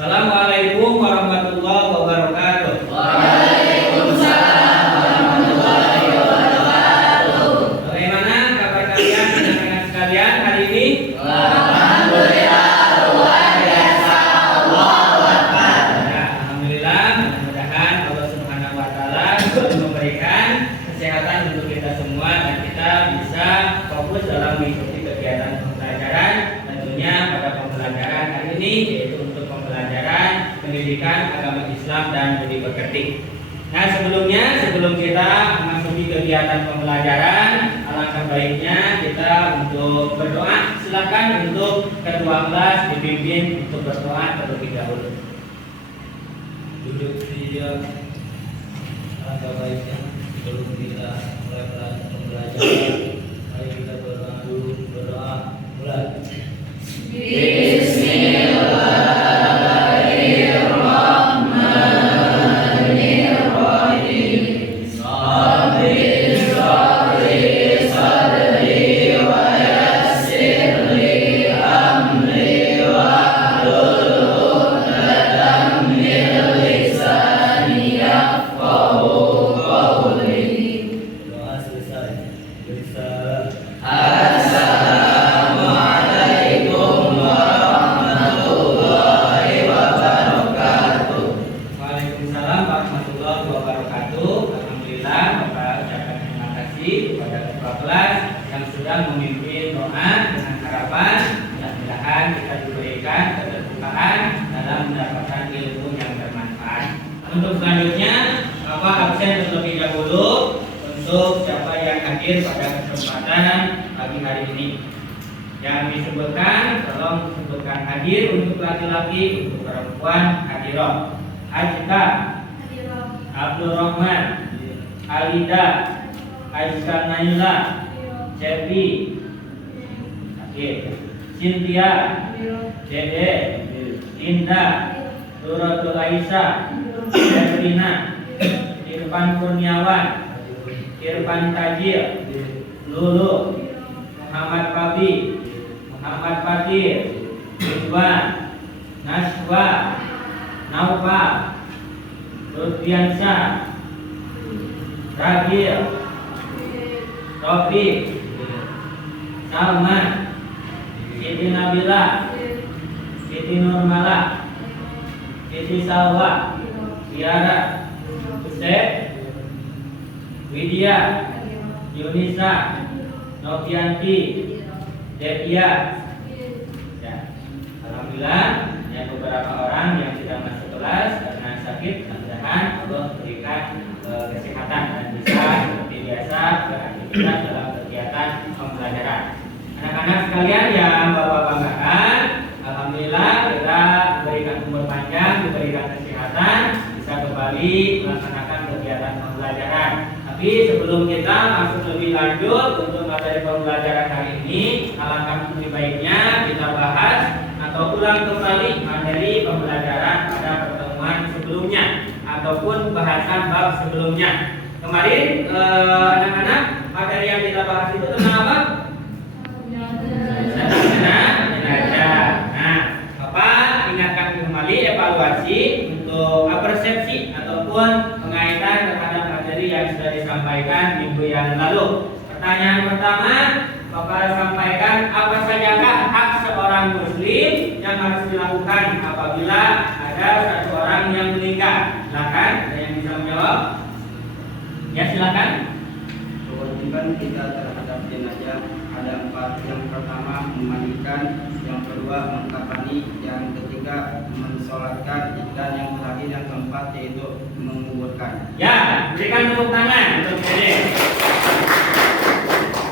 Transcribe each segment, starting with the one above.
Assalamualaikum warahmatullahi wabarakatuh. Waalaikumsalam warahmatullahi wabarakatuh. Bagaimana kabar kalian anak-anak sekalian hari ini? Alhamdulillah luar biasa. Allahu Akbar. Ya, alhamdulillah, mudah-mudahan Allah Subhanahu wa taala memberikan kesehatan untuk kita semua dan kita bisa fokus dalam mengikuti kegiatan pembelajaran tentunya pada pembelajaran hari ini, yaitu untuk pembelajaran pendidikan agama Islam dan budi pekerti. Nah, sebelum kita memasuki kegiatan pembelajaran, alangkah baiknya kita untuk berdoa. Silakan untuk ketua kelas dipimpin untuk berdoa terlebih dahulu. Duduk dia. Alangkah baiknya sebelum kita mulai pembelajaran, mari kita berdoa dulu. Berdoa mulai. Doa selesai. Bersalam. Assalamualaikum warahmatullahi wabarakatuh. Waalaikumsalam warahmatullahi wabarakatuh. Alhamdulillah, Bapak ucapkan terima kasih kepada ketua kelas yang sudah memimpin doa dengan harapan mudah-mudahan kita diberikan keterbukaan dalam mendapatkan ilmu yang bermanfaat. Untuk selanjutnya, Bapak absen terlebih dahulu untuk siapa yang hadir pada kesempatan pagi hari ini. Yang disebutkan, tolong sebutkan hadir untuk laki-laki, untuk perempuan hadiroh. Ajita, Abdul Rahman, Alida, Aisyah Naila, Cepi, Cynthia, Dede, Linda, Nuratul Aisyah, Erlina, Irfan Kurniawan, Irfan Tajir, Lulu, Muhammad Fabi, Muhammad Fakir, Ridwan, Naswa, Naufal, Lutfiansyah, Ragil, Rofiq, Salman, Siti Nabila, Siti Nurmala, Siti Salwa, Tiara, Usep, Widya, Yunisa, Novianti, Devia. Ya, alhamdulillah, ada beberapa orang yang sudah masuk kelas karena sakit. Mudah-mudahan Allah berikan kesehatan dan bisa seperti biasa beraktivitas dalam kegiatan pembelajaran. Anak-anak sekalian yang Bapak banggakan, alhamdulillah kita diberikan umur panjang, diberikan kesehatan, bisa kembali melaksanakan kegiatan pembelajaran. Tapi sebelum kita masuk lebih lanjut untuk materi pembelajaran hari ini, alangkah lebih baiknya kita bahas atau ulang kembali materi pembelajaran pada pertemuan sebelumnya ataupun bahasan bab sebelumnya. Kemarin anak-anak, materi yang kita bahas itu tentang apa? Nah, Bapak ingatkan kembali evaluasi untuk persepsi ataupun pengaitan terhadap materi yang sudah disampaikan minggu yang lalu. Pertanyaan pertama, Bapak sampaikan apa sajakah hak seorang muslim yang harus dilakukan apabila ada satu orang yang meninggal. Silakan, ada yang bisa menjawab? Ya, silakan. Kewajiban kita terhadap jenazah ada 4. Yang pertama memandikan, yang kedua mengkafani, yang ketiga mensolatkan, dan yang terakhir yang keempat yaitu menguburkan. Ya, berikan tepuk tangan untuk Dede.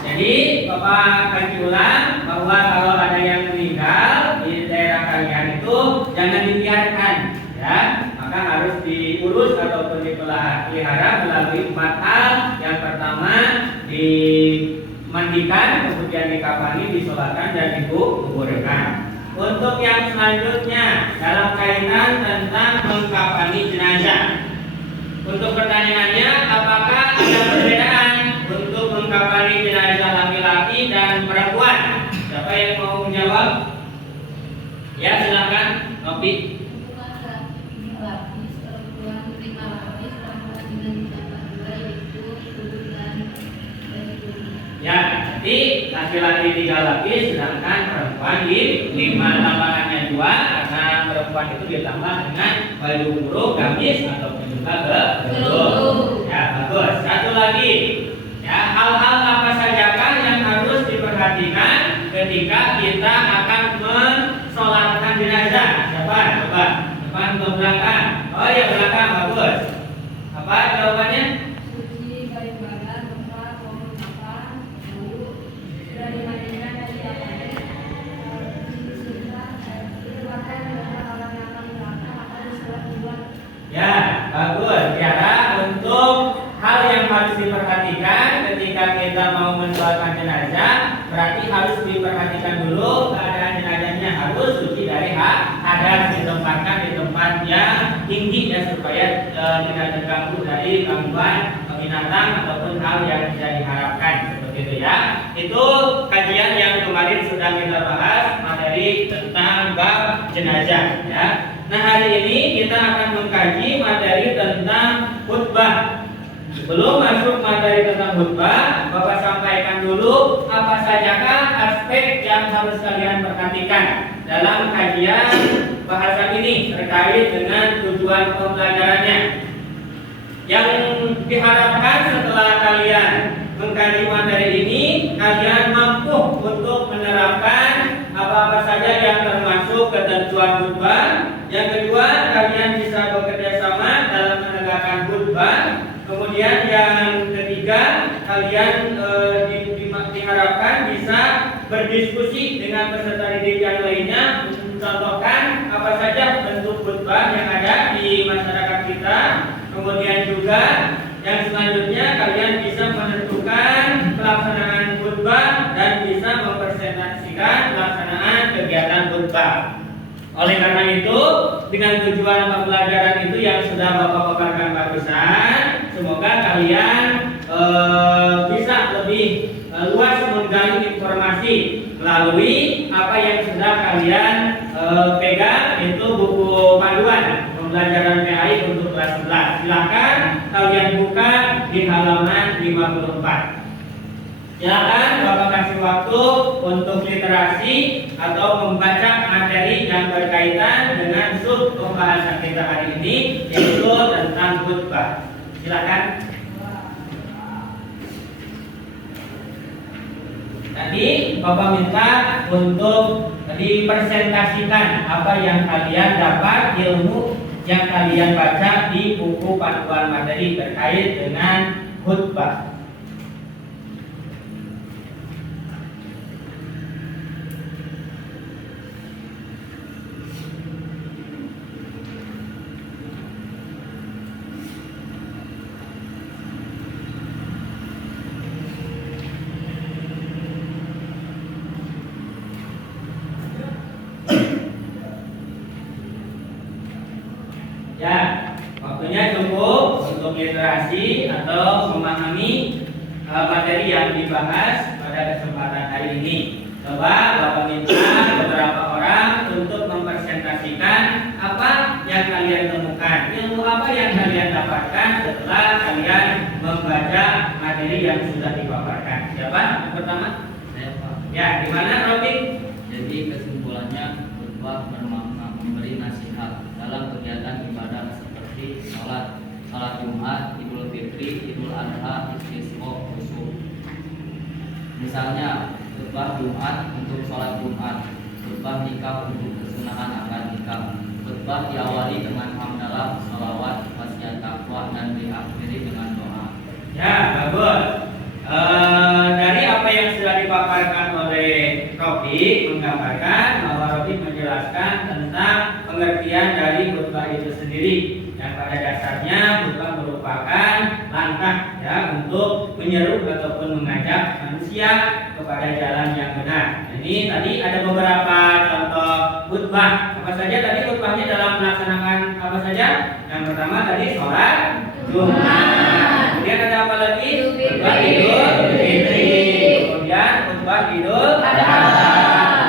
Jadi Bapak kaji ulang bahwa kalau ada yang meninggal di daerah kalian itu jangan dibiarkan, ya, maka harus diurus ataupun dipelihara melalui 4 hal. Yang pertama dimandikan, kemudian dikafani, disolatkan dan dikuburkan. Untuk yang selanjutnya dalam kaitan tentang mengkafani jenazah. Untuk pertanyaannya, apakah ada perbedaan untuk mengkafani jenazah laki-laki dan perempuan? Siapa yang mau menjawab? Ya, silakan, Nopi. Berarti laki-laki 3 lapis, sedangkan perempuan di 5. Tambahannya 2 karena perempuan itu ditambah dengan baju kurung, gamis ataupun juga gelung. Ya bagus. Satu lagi, ya hal-hal apa sajakah yang harus diperhatikan ketika kita akan mensolatkan jenazah? Siapa? Coba. Depan atau belakang? Oh ya belakang, bagus. Apa jawabannya? Suci, baik badan, tempat, maupun makan, lalu sudah dimandikan dan diapain, ditempatkan di tempat orang yang akan belakang atau disolat duluan. Ya, bagus. Tiara, untuk hal yang harus diperhatikan ketika kita mau mensolatkan jenazah, berarti harus diperhatikan dulu keadaan jenazahnya, harus suci dari hadas, ditempatkan di tempat yang tinggi ya supaya tidak terganggu dari gangguan binatang ataupun hal yang tidak diharapkan seperti itu ya. Itu kajian yang kemarin sudah kita bahas materi tentang bab jenazah ya. Nah hari ini kita akan mengkaji materi tentang khutbah. Sebelum masuk materi tentang khutbah, Bapak sampaikan dulu apa sajakah aspek yang harus kalian perhatikan dalam kajian bahasan ini terkait dengan tujuan pembelajarannya. Yang diharapkan setelah kalian mengkaji materi ini, kalian mampu untuk menerapkan apa-apa saja yang termasuk ketentuan khutbah. Yang kedua, kalian bisa bekerja sama dalam menegakkan khutbah. Kemudian yang ketiga, kalian diharapkan bisa berdiskusi dengan peserta didik yang lainnya, mencontohkan apa saja bentuk khutbah yang ada di masyarakat kita. Kemudian juga yang selanjutnya kalian bisa menentukan pelaksanaan khutbah dan bisa mempresentasikan pelaksanaan kegiatan khutbah. Oleh karena itu, dengan tujuan pembelajaran itu yang sudah Bapak paparkan barusan, semoga kalian bisa lebih luas menggali informasi melalui apa yang sudah kalian pegang, itu buku panduan pembelajaran PAI untuk kelas 11. Silakan kalian buka di halaman 54. Silakan Bapak kasih waktu untuk literasi atau membaca materi yang berkaitan dengan sub pembahasan kita hari ini, yaitu tentang khutbah. Silakan. Tadi Bapak minta untuk dipresentasikan apa yang kalian dapat, ilmu yang kalian baca di buku panduan materi terkait dengan khutbah. Ya, waktunya cukup untuk literasi atau memahami materi yang dibahas pada kesempatan hari ini. Coba Bapak minta beberapa orang untuk mempresentasikan apa yang kalian temukan, ilmu apa yang kalian dapatkan setelah kalian membaca materi yang sudah dipaparkan. Siapa yang pertama? Saya Pak. Ya, di mana Rofik? Jadi kesimpulannya khutbah bermakna memberi nasihat dalam kegiatan ibadah seperti salat Jumat, Idul Fitri, Idul Adha, Istisqa, Khusuf. Misalnya khutbah Jumat untuk salat Jumat, khutbah nikah untuk kesunahan akad nikah. Khutbah diawali dengan hamdalah, salawat, wasiat takwa dan diakhiri dengan doa. Ya, bagus. Dari apa yang sudah dipaparkan oleh Rofi, menggambarkan bahwa Rofi menjelaskan tentang pengertian dari khutbah itu sendiri. Yang pada dasarnya khutbah merupakan langkah ya untuk menyeru ataupun mengajak manusia kepada jalan yang benar. Ini tadi ada beberapa contoh khutbah. Apa saja tadi khutbahnya dalam melaksanakan apa saja? Yang pertama tadi sholat Jumat. Kemudian ada apa lagi? Khutbah Idul Fitri. Kemudian khutbah Idul Adha.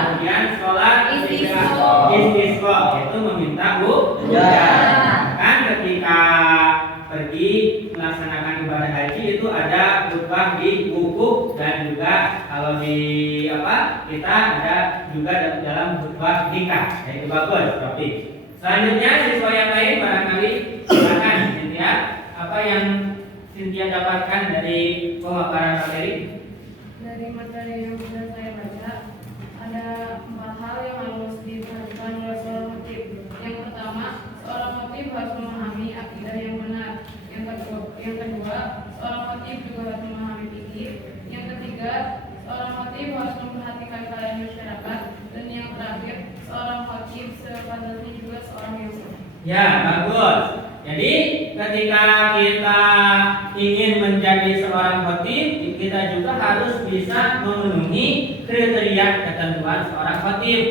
Kemudian sholat Istisqa, yaitu meminta hujan. Kan ketika pergi melaksanakan ibadah haji itu ada khutbah di wukuf dan Dan juga kalau di kita ada juga dalam khutbah nikah. Itu bagus, Profi. Selanjutnya siswa yang lain barangkali silakan Cynthia, apa yang Cynthia dapatkan dari pemaparan materi? Dari materi yang sudah saya baca, ada 4 hal yang harus diperhatikan oleh seorang khatib. Yang pertama, seorang khatib harus memahami akidah yang benar. Yang kedua, seorang khatib juga harus memahami fikih. Yang ketiga, seorang khatib harus memperhatikan keadaan masyarakat. Dan yang terakhir, seorang khatib sepatutnya juga seorang yang soleh. Ya, bagus. Jadi ketika kita ingin menjadi seorang khatib, kita juga harus bisa memenuhi kriteria ketentuan seorang khatib.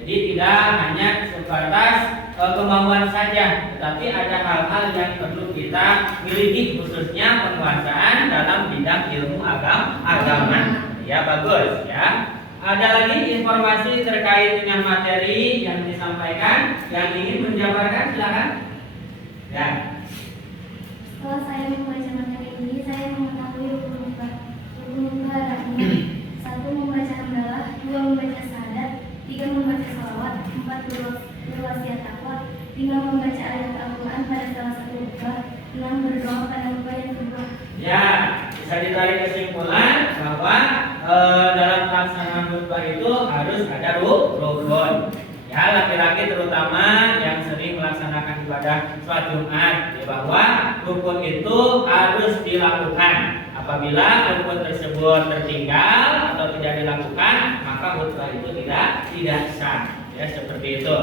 Jadi tidak hanya sebatas kemauan saja, tetapi ada hal-hal yang perlu kita miliki, khususnya penguasaan dalam bidang ilmu agama. Ya, bagus ya. Ada lagi informasi terkait dengan materi yang disampaikan yang ingin menjabarkan, silakan. Ya. Setelah saya membaca materi ini, saya mengetahui rukun ibadah. 1. Membaca hamdalah, 2. Membaca syahadat, 3. Membaca sholawat, 4. Berwasiat takwa, 5. Membaca ayat Al-Quran pada salah satu khutbah, 6. Berdoa pada khutbah yang kedua. Ya, bisa ditarik kesimpulan bahwa dalam pelaksanaan khutbah itu harus ada rukun. Ya, laki-laki terutama yang sering melaksanakan ibadah sholat Jumat, ya, bahwa rukun itu harus dilakukan. Apabila rukun tersebut tertinggal atau tidak dilakukan, maka khutbah itu tidak sah. Ya, seperti itu.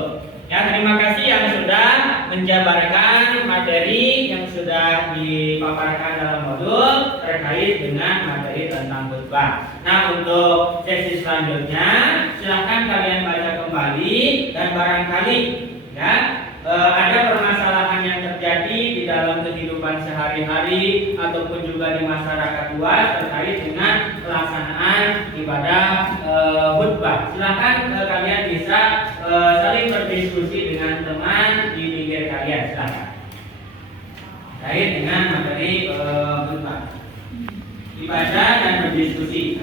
Ya, terima kasih yang sudah menjabarkan materi yang sudah dipaparkan dalam modul terkait dengan materi tentang khutbah. Nah, untuk sesi selanjutnya silakan kalian baca kembali dan barangkali ya ada permasalahan yang terjadi di dalam kehidupan sehari-hari ataupun juga di masyarakat luas terkait dengan pelaksanaan ibadah khutbah. Silakan kalian bisa saling berdiskusi dengan teman di pinggir kalian, silakan. Terkait dengan materi khutbah, dibaca dan berdiskusi.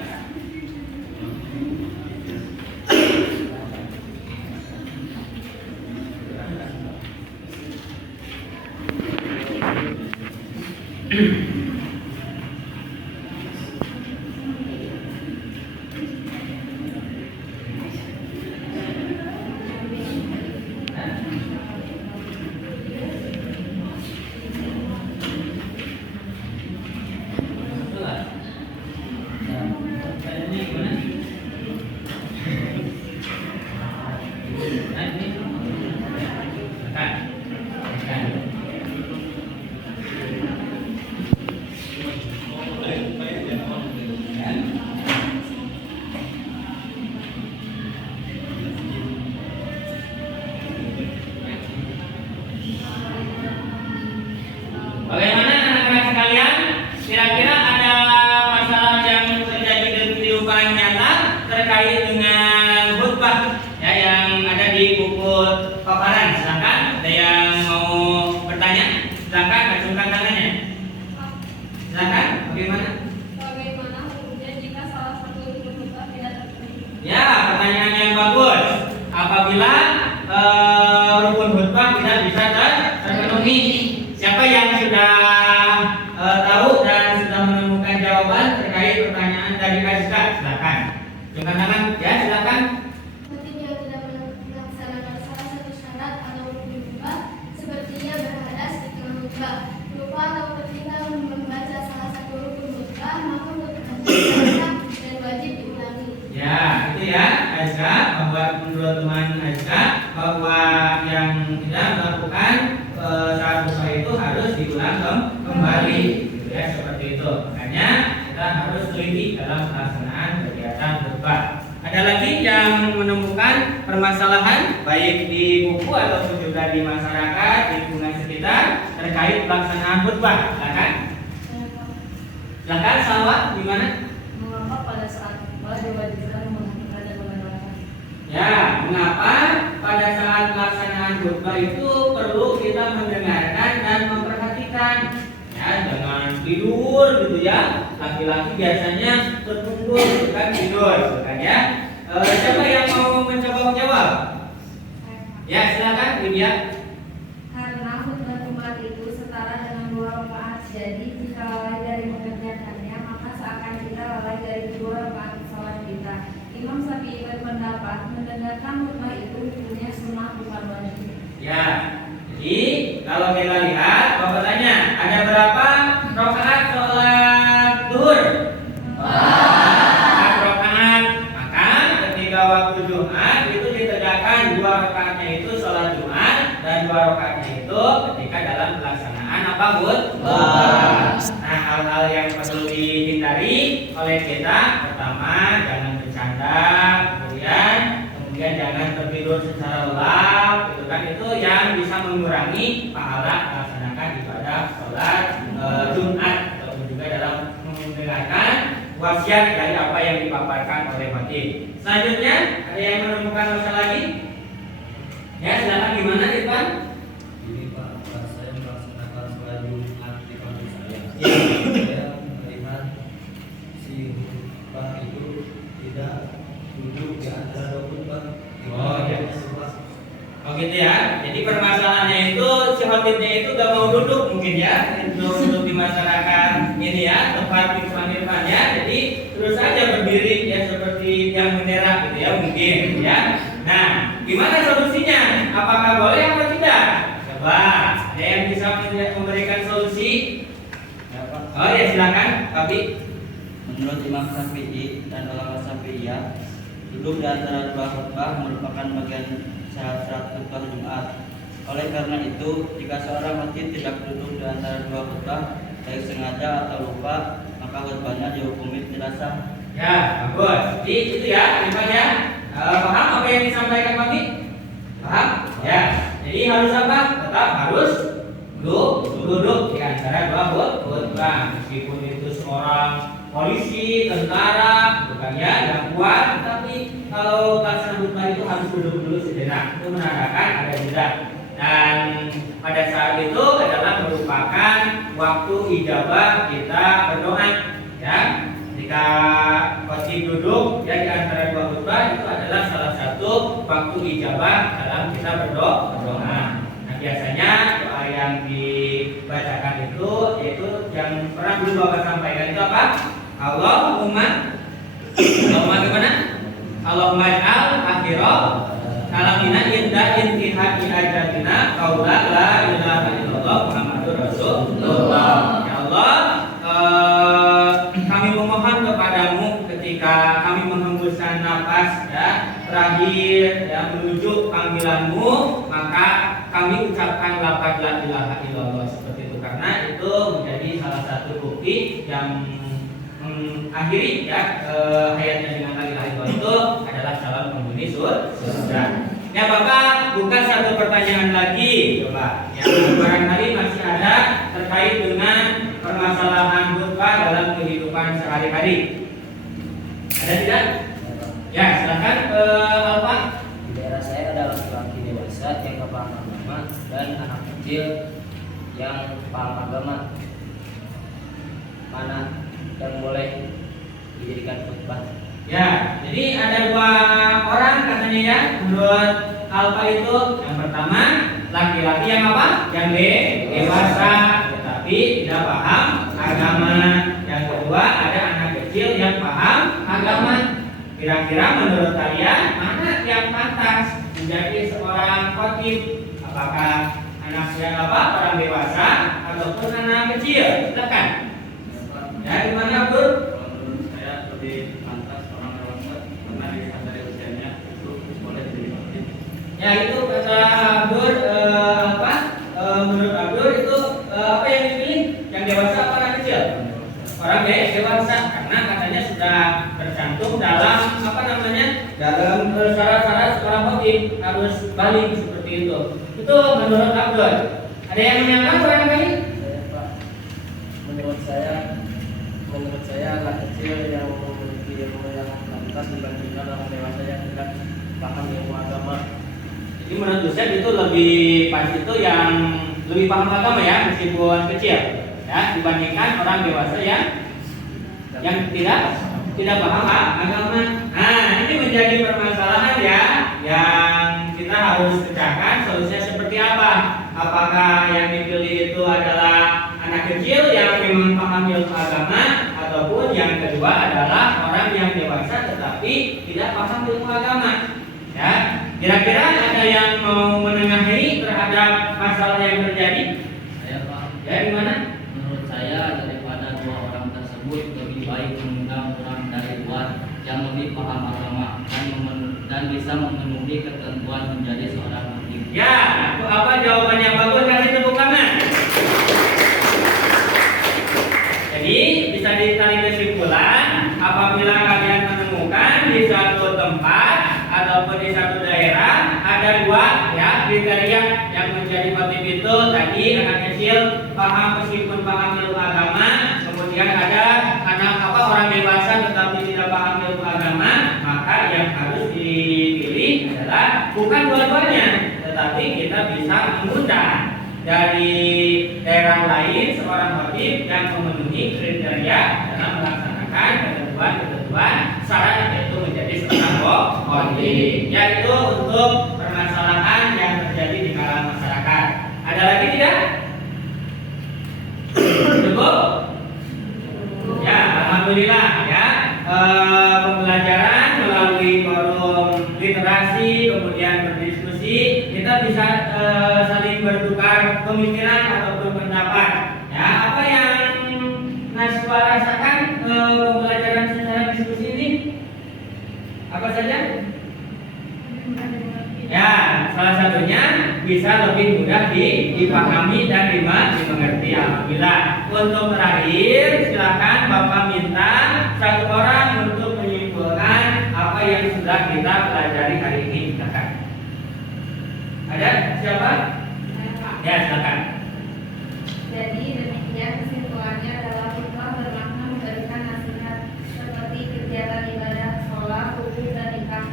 Bagaimana anak-anak sekalian? Kira-kira ada masalah yang terjadi di kehidupan nyata terkait dengan khutbah ya yang ada di buku paparan? Silakan, ada yang mau bertanya? Silakan acungkan tangannya. Silakan, bagaimana? Bagaimana hukumnya jika salah satu rukun khutbah tidak terpenuhi? Ya, pertanyaan yang bagus. Apabila rukun khutbah tidak bisa terpenuhi, siapa yang sudah tahu dan sudah menemukan jawaban terkait pertanyaan dari Azka? Silakan. Jungkan tangan, ya silakan. Ketika tidak melaksanakan salah satu syarat atau rukun khutbah, seperti ia berhadas di tengah khutbah, lupa atau ketika membaca salah satu rukun khutbah, maka khutbahnya sah dan wajib diulangi. Ya, itu ya Azka, bahwa menurut teman Azka bahwa yang tidak melakukan saat khutbah itu harus diulang kembali, ya seperti itu. Makanya kita harus teliti dalam pelaksanaan kegiatan khutbah. Ada lagi yang menemukan permasalahan baik di buku ataupun juga di masyarakat, di lingkungan sekitar terkait pelaksanaan khutbah? Silakan. Silakan, Salwa, gimana? Mengapa pada saat khutbah diwajibkan memperhatikan dan mendengarkan? Ya, mengapa pada saat pelaksanaan khutbah itu perlu kita mendengarkan dan memperhatikan? Ya, jangan tidur gitu ya. laki-laki biasanya tertunggu kan tidur kan ya. Siapa yang mau mencoba menjawab? Ya silakan Lydia. Karena khutbah Jumat itu setara dengan 2 rakaat, jadi jika lalai dari mengerjakannya, maka seakan kita lalai dari 2 rakaat salat kita. Imam Syafi'i berpendapat mendengarkan khutbah itu hukumnya sunnah bukan wajib. Ya, jadi kalau kita lihat, Bapak tanya, ada berapa rakaat sholat duhur? 4 rakaat. Maka ketika waktu Jumat itu ditegakkan 2 rakaatnya itu sholat Jumat dan 2 rakaatnya itu ketika dalam pelaksanaan apa Bud? Nah, hal-hal yang perlu dihindari oleh kita, pertama jangan bercanda, kemudian jangan tertidur secara lelap, itu kan itu yang bisa mengurangi pahala melaksanakan ibadah sholat Jumat ataupun juga dalam mendengarkan wasiat dari apa yang dipaparkan oleh khatib. Selanjutnya ada yang menemukan masalah lagi? Ya silakan gimana Irfan? Ini Pak, pas saya melaksanakan sholat Jumat di kampus saya, Ya. saya melihat si khutbah itu tidak duduk di antara 2 khutbah. Oh, ya. Pak? Oh gitu ya. Jadi permasalahannya itu si khatibnya itu gak mau duduk mungkin ya untuk di masyarakat ini ya tempat Irfan ya. Jadi terus saja berdiri ya seperti yang bendera gitu ya mungkin ya. Nah, gimana solusinya? Apakah boleh atau tidak? Coba ada yang bisa memberikan solusi? Ya Pak. Oh ya silakan, tapi Menurut Imam Syafi'i dan ulama Syafi'iyah, duduk di antara 2 khutbah merupakan bagian syarat khutbah Jumat. Oleh karena itu, jika seorang khatib tidak duduk di antara 2 khutbah, baik sengaja atau lupa, maka khutbahnya dihukumi tidak sah. ya bagus. Jadi itu ya, Irfan ya. Paham apa yang disampaikan Mami? Paham? Ya. Jadi harus apa? Tetap harus duduk di antara 2 khutbah. Meskipun itu seorang polisi, tentara, bukan ya, yang kuat, tapi kalau pelaksanaan khutbah itu harus duduk dulu sejenak. Itu menandakan ada jeda. Dan pada saat itu adalah merupakan waktu ijabah kita berdoa, ya. Jika khatib duduk ya di antara 2 khutbah itu adalah salah satu waktu ijabah dalam kita berdoa. Nah, biasanya doa yang dibacakan itu yaitu yang pernah dulu Bapak sampaikan itu apa? Allahumma gimana? Allahumma ij'al akhira kalamina inda intihai ajatina qaula la ilaha illallah Muhammadur Rasulullah. Ya Allah, kami memohon kepadamu ketika kami menghembuskan napas ya terakhir ya menuju panggilanmu, maka kami ucapkan lafaz la ilaha illallah seperti itu, karena itu menjadi salah satu bukti yang akhiri ya hayatnya dengan la ilaha illallah itu adalah calon penghuni surga. Ya Bapak, bukan satu pertanyaan lagi coba yang barangkali masih ada terkait dengan permasalahan khutbah dalam kehidupan sehari-hari. Ada tidak? Ya silakan Alfa. Di daerah saya ada laki-laki dewasa yang gak paham agama dan anak kecil yang paham agama. Mana yang boleh dijadikan khutbah? Ya, jadi ada 2 orang katanya ya menurut Alfa itu. Yang pertama laki-laki yang apa? Yang dewasa tetapi tidak paham agama. Yang kedua ada anak kecil yang paham agama. Kira-kira menurut kalian mana yang pantas menjadi seorang khatib? Apakah anak yang apa? Orang dewasa ataupun anak kecil? Silakan. Ya, gimana Bro? Menurut saya lebih pantas orang dewasa karena dari usianya itu boleh jadi khatib. Ya itu kata Abdur apa? Menurut Abdur itu apa yang dipilih? Yang dewasa apa anak kecil? Orang dewasa karena katanya sudah tercantum dalam apa namanya? Dalam syarat-syarat seorang khatib harus balik seperti itu. Itu menurut Abdur. Ada yang menyangka barangkali? Pak, menurut saya anak kecil yang memiliki ilmu yang lantas dibandingkan orang dewasa yang tidak paham ilmu agama. Jadi menurut Ustaz itu lebih pas itu yang lebih paham agama ya meskipun kecil ya dibandingkan orang dewasa yang yang tidak paham agama. Nah, ini menjadi permasalahan ya, yang kita harus pecahkan. Solusinya seperti apa? Apakah yang dipilih itu adalah anak kecil yang memang paham ilmu agama, ataupun yang kedua adalah orang yang dewasa tetapi tidak paham ilmu agama? Ya, kira-kira ada yang mau menengahi terhadap masalah yang terjadi? Saya Pak, Ya, gimana? menurut saya daripada dua orang tersebut lebih baik mengundang orang dari luar yang lebih paham agama dan bisa memenuhi ketentuan menjadi seorang hakim. Ya, itu apa jawabannya? Bagus, kasih tepuk tangan. Jadi bisa ditarik kesimpulan, apabila kalian menemukan di satu tempat ataupun di satu daerah ada dua ya kriteria yang menjadi motif itu tadi, anak kecil paham meskipun paham ilmu agama, kemudian ada anak orang dewasa tetapi tidak paham ilmu agama, maka yang harus dipilih adalah bukan dua-duanya, tetapi kita bisa mengundang dari daerah lain seorang motif yang memenuhi kriteria dalam melaksanakan ketentuan syarat yaitu menjadi seorang motif, yaitu untuk permasalahan yang terjadi di kalangan masyarakat. Ada lagi tidak? Cukup? Ya, alhamdulillah ya. Pembelajaran melalui forum literasi kemudian berdiskusi, kita bisa saling bertukar pemikiran ataupun pendapat. Ya, apa yang Naswa rasakan pembelajaran secara diskusi ini? Apa saja? Ya, salah satunya bisa lebih mudah dipahami dan dimengerti. Alhamdulillah. Untuk terakhir, silakan Bapak minta satu orang untuk menyimpulkan apa yang sudah kita pelajari hari ini. Silakan. Ada siapa? Ya, silakan. Jadi demikian kesimpulannya adalah khutbah bermakna memberikan nasihat seperti kegiatan ibadah, sholat, wudhu, dan nikah.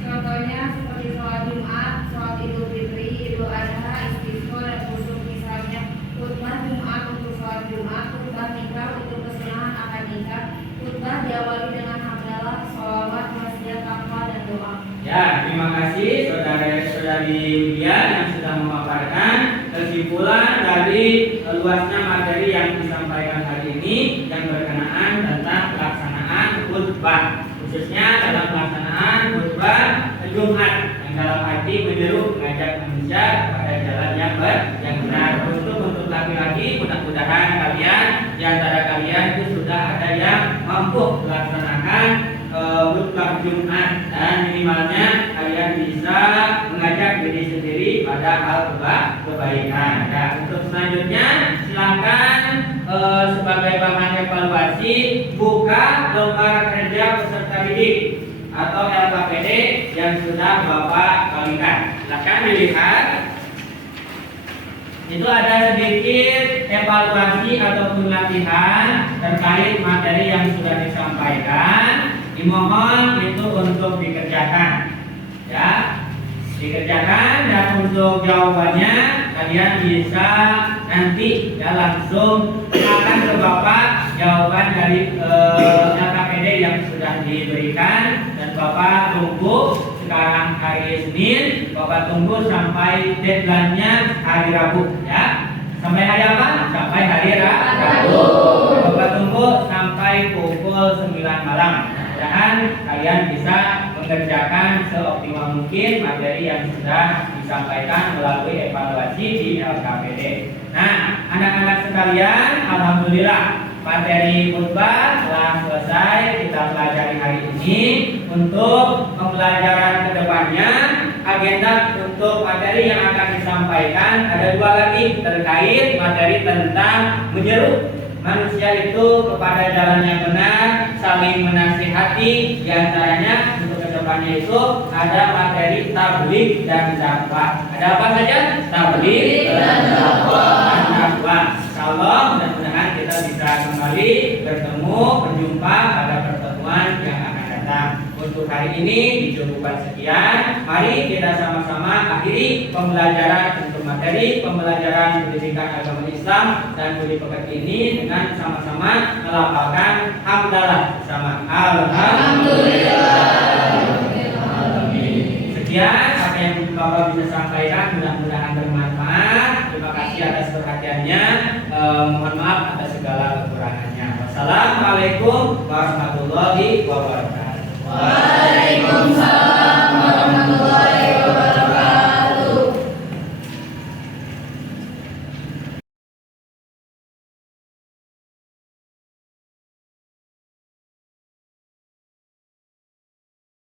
Contohnya seperti sholat Jumat, sholat Idul Fitri, Idul Adha, Istisqa, dan khusyuk. Misalnya khutbah Jumat untuk sholat Jumat, khutbah nikah untuk kesunahan akad nikah. Khutbah diawali dengan hamdalah, sholawat, wasiat, takwa, dan doa. Ya, terima kasih saudara-saudari Widya yang sudah memaparkan kesimpulan dari luasnya materi yang disampaikan hari ini yang berkenaan tentang pelaksanaan khutbah, khususnya dalam pelaksanaan khutbah Jumat yang dalam arti menyeru mengajak manusia pada jalan yang benar. Untuk laki-laki, mudah-mudahan kalian di antara kalian itu sudah ada yang mampu melaksanakan khutbah Jumat dan minimalnya kalian bisa mengajak diri sendiri pada hal kebaikan. Nah, untuk selanjutnya silakan sebagai bahan evaluasi buka lembar kerja peserta didik atau LKPD yang sudah Bapak kalikan. Silakan dilihat. Itu ada sedikit evaluasi ataupun latihan terkait materi yang sudah disampaikan. Dimohon itu untuk dikerjakan, ya, dikerjakan, dan untuk jawabannya kalian bisa nanti ya langsung akan ke Bapak jawaban dari LKPD yang sudah diberikan, dan Bapak tunggu. Sekarang hari Senin, Bapak tunggu sampai deadline-nya hari Rabu, ya. Sampai hari apa? Sampai hari Rabu. Bapak tunggu sampai pukul 9 malam. Mudah-mudahan kalian bisa mengerjakan seoptimal mungkin materi yang sudah disampaikan melalui evaluasi di LKPD. Nah, anak-anak sekalian, alhamdulillah materi khutbah telah selesai kita pelajari hari ini. Untuk pembelajaran kedepannya, agenda untuk materi yang akan disampaikan ada dua lagi terkait materi tentang menyeru manusia itu kepada jalan yang benar, saling menasihati. Di antaranya untuk kedepannya itu ada materi tabligh dan dakwah. Ada apa saja? Tabligh dan dakwah. Insyaallah mudah-mudahan kita bisa kembali bertemu berjumpa pada pertemuan yang akan datang. Untuk hari ini dicukupkan sekian. Mari kita sama-sama akhiri pembelajaran untuk materi pembelajaran pendidikan agama Islam dan budi pekerti ini dengan sama-sama melafalkan hamdalah bersama alhamdulillah. Sekian apa yang Bapak bisa sampaikan, mudah-mudahan bermanfaat. Terima kasih atas perhatiannya. Mohon maaf atas segala kekurangannya. Wassalamualaikum warahmatullahi wabarakatuh. Waalaikumsalam.